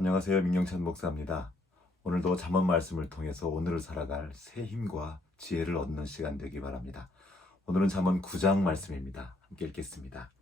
안녕하세요. 민경찬 목사입니다. 오늘도 잠언 말씀을 통해서 오늘을 살아갈 새 힘과 지혜를 얻는 시간 되기 바랍니다. 오늘은 잠언 9장 말씀입니다. 함께 읽겠습니다.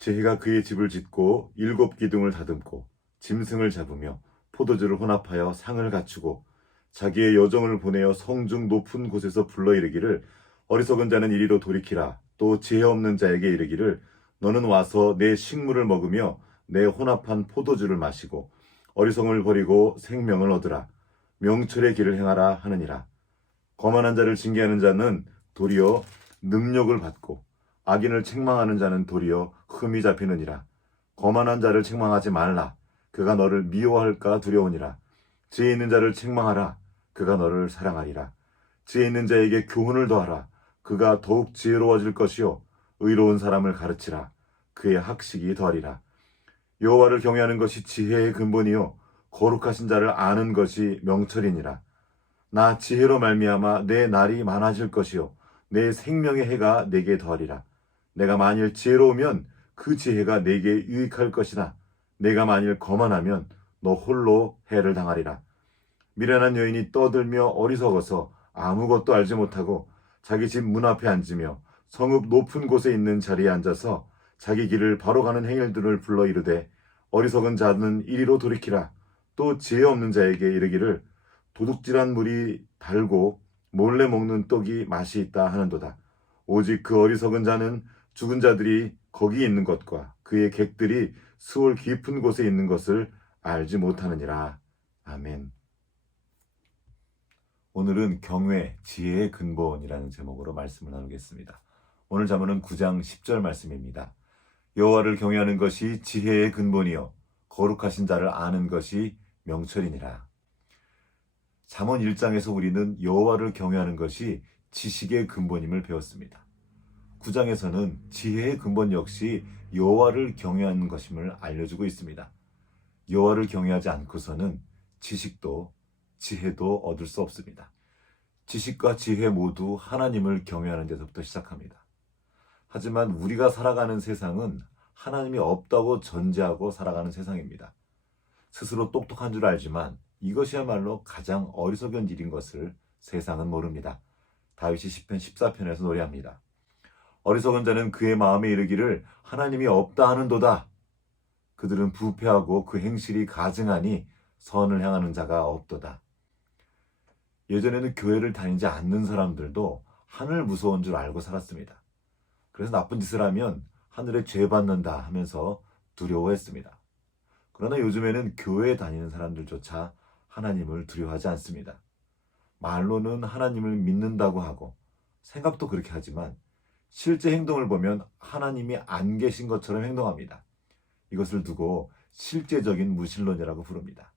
지혜가 그의 집을 짓고 7기둥을 다듬고 짐승을 잡으며 포도주를 혼합하여 상을 갖추고 자기의 여종을 보내어 성중 높은 곳에서 불러 이르기를 어리석은 자는 이리로 돌이키라. 또 지혜 없는 자에게 이르기를 너는 와서 내 식물을 먹으며 내 혼합한 포도주를 마시고 어리석음을 버리고 생명을 얻으라. 명철의 길을 행하라 하느니라. 거만한 자를 징계하는 자는 도리어 능력을 받고 악인을 책망하는 자는 도리어 흠이 잡히느니라. 거만한 자를 책망하지 말라. 그가 너를 미워할까 두려우니라. 지혜 있는 자를 책망하라. 그가 너를 사랑하리라. 지혜 있는 자에게 교훈을 더하라. 그가 더욱 지혜로워질 것이요 의로운 사람을 가르치라. 그의 학식이 더하리라. 여호와를 경외하는 것이 지혜의 근본이요 거룩하신 자를 아는 것이 명철이니라. 나 지혜로 말미암아 내 날이 많아질 것이요 내 생명의 해가 내게 더하리라. 내가 만일 지혜로우면 그 지혜가 내게 유익할 것이나 내가 만일 거만하면 너 홀로 해를 당하리라. 미련한 여인이 떠들며 어리석어서 아무것도 알지 못하고 자기 집 문 앞에 앉으며 성읍 높은 곳에 있는 자리에 앉아서 자기 길을 바로 가는 행일들을 불러 이르되 어리석은 자는 이리로 돌이키라. 또 지혜 없는 자에게 이르기를 도둑질한 물이 달고 몰래 먹는 떡이 맛이 있다 하는도다. 오직 그 어리석은 자는 죽은 자들이 거기 있는 것과 그의 객들이 수월 깊은 곳에 있는 것을 알지 못하느니라. 아멘. 오늘은 경외, 지혜의 근본이라는 제목으로 말씀을 나누겠습니다. 오늘 잠언은 9장 10절 말씀입니다. 여호와를 경외하는 것이 지혜의 근본이요 거룩하신 자를 아는 것이 명철이니라. 잠언 1장에서 우리는 여호와를 경외하는 것이 지식의 근본임을 배웠습니다. 9장에서는 지혜의 근본 역시 여호와를 경외하는 것임을 알려주고 있습니다. 여호와를 경외하지 않고서는 지식도 지혜도 얻을 수 없습니다. 지식과 지혜 모두 하나님을 경외하는 데서부터 시작합니다. 하지만 우리가 살아가는 세상은 하나님이 없다고 전제하고 살아가는 세상입니다. 스스로 똑똑한 줄 알지만 이것이야말로 가장 어리석은 일인 것을 세상은 모릅니다. 다윗이 시편 14편에서 노래합니다. 어리석은 자는 그의 마음에 이르기를 하나님이 없다 하는도다. 그들은 부패하고 그 행실이 가증하니 선을 행하는 자가 없도다. 예전에는 교회를 다니지 않는 사람들도 하늘 무서운 줄 알고 살았습니다. 그래서 나쁜 짓을 하면 하늘에 죄 받는다 하면서 두려워했습니다. 그러나 요즘에는 교회에 다니는 사람들조차 하나님을 두려워하지 않습니다. 말로는 하나님을 믿는다고 하고 생각도 그렇게 하지만 실제 행동을 보면 하나님이 안 계신 것처럼 행동합니다. 이것을 두고 실제적인 무신론이라고 부릅니다.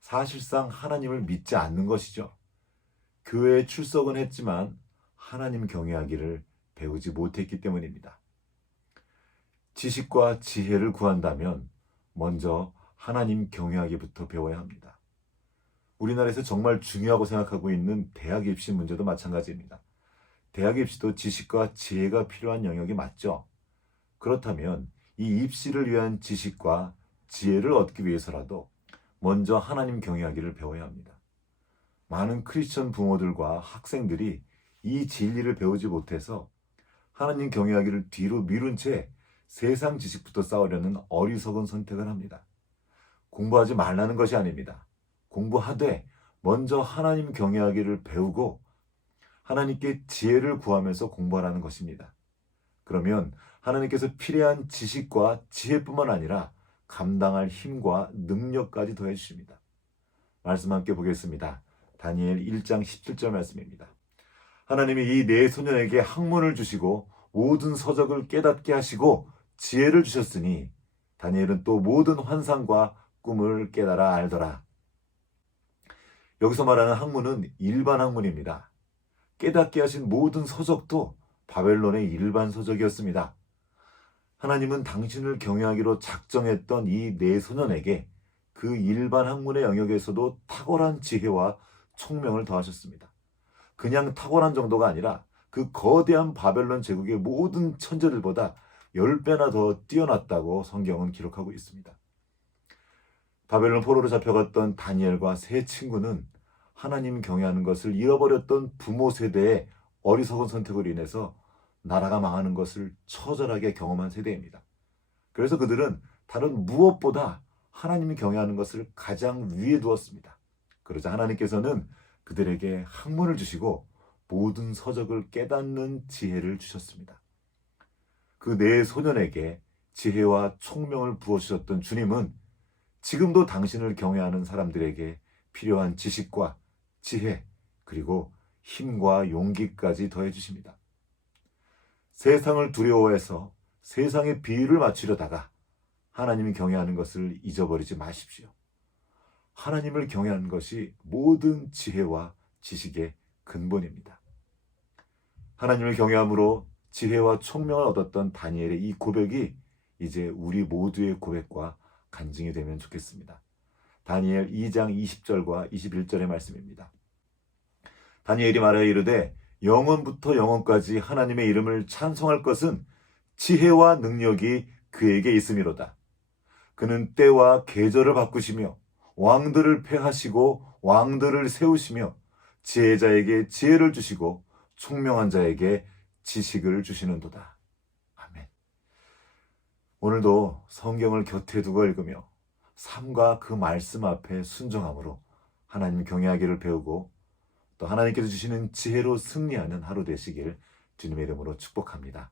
사실상 하나님을 믿지 않는 것이죠. 교회에 출석은 했지만 하나님 경외하기를 배우지 못했기 때문입니다. 지식과 지혜를 구한다면 먼저 하나님 경외하기부터 배워야 합니다. 우리나라에서 정말 중요하고 생각하고 있는 대학 입시 문제도 마찬가지입니다. 대학 입시도 지식과 지혜가 필요한 영역이 맞죠? 그렇다면 이 입시를 위한 지식과 지혜를 얻기 위해서라도 먼저 하나님 경외하기를 배워야 합니다. 많은 크리스천 부모들과 학생들이 이 진리를 배우지 못해서 하나님 경외하기를 뒤로 미룬 채 세상 지식부터 쌓으려는 어리석은 선택을 합니다. 공부하지 말라는 것이 아닙니다. 공부하되 먼저 하나님 경외하기를 배우고 하나님께 지혜를 구하면서 공부하라는 것입니다. 그러면 하나님께서 필요한 지식과 지혜뿐만 아니라 감당할 힘과 능력까지 더해 주십니다. 말씀 함께 보겠습니다. 다니엘 1장 17절 말씀입니다. 하나님이 이 네 소년에게 학문을 주시고 모든 서적을 깨닫게 하시고 지혜를 주셨으니 다니엘은 또 모든 환상과 꿈을 깨달아 알더라. 여기서 말하는 학문은 일반 학문입니다. 깨닫게 하신 모든 서적도 바벨론의 일반 서적이었습니다. 하나님은 당신을 경외하기로 작정했던 이 네 소년에게 그 일반 학문의 영역에서도 탁월한 지혜와 총명을 더하셨습니다. 그냥 탁월한 정도가 아니라 그 거대한 바벨론 제국의 모든 천재들보다 10배나 더 뛰어났다고 성경은 기록하고 있습니다. 바벨론 포로로 잡혀갔던 다니엘과 세 친구는 하나님 경외하는 것을 잃어버렸던 부모 세대의 어리석은 선택으로 인해서 나라가 망하는 것을 처절하게 경험한 세대입니다. 그래서 그들은 다른 무엇보다 하나님이 경외하는 것을 가장 위에 두었습니다. 그러자 하나님께서는 그들에게 학문을 주시고 모든 서적을 깨닫는 지혜를 주셨습니다. 그 네 소년에게 지혜와 총명을 부어주셨던 주님은 지금도 당신을 경외하는 사람들에게 필요한 지식과 지혜, 그리고 힘과 용기까지 더해 주십니다. 세상을 두려워해서 세상의 비율을 맞추려다가 하나님이 경외하는 것을 잊어버리지 마십시오. 하나님을 경외하는 것이 모든 지혜와 지식의 근본입니다. 하나님을 경외함으로 지혜와 총명을 얻었던 다니엘의 이 고백이 이제 우리 모두의 고백과 간증이 되면 좋겠습니다. 다니엘 2장 20절과 21절의 말씀입니다. 다니엘이 말하여 이르되 영원부터 영원까지 하나님의 이름을 찬송할 것은 지혜와 능력이 그에게 있음이로다. 그는 때와 계절을 바꾸시며 왕들을 패하시고 왕들을 세우시며 지혜자에게 지혜를 주시고 총명한 자에게 지식을 주시는도다. 아멘. 오늘도 성경을 곁에 두고 읽으며 삶과 그 말씀 앞에 순종함으로 하나님 경외하기를 배우고 또 하나님께서 주시는 지혜로 승리하는 하루 되시길 주님의 이름으로 축복합니다.